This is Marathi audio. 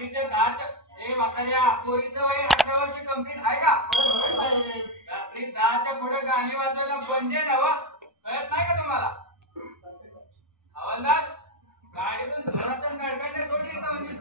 रात्रीचे 10 ए म्हाताऱ्या पोरीचं वय 18 वर्ष कंप्लीट आहे का? रात्री 10च्या पुढे गाणी वाजवायला बंद आहे ना? कळत नाही का तुम्हाला? हवालदार गाडीतून जोरातून गडगडणे सोडली तर म्हणजे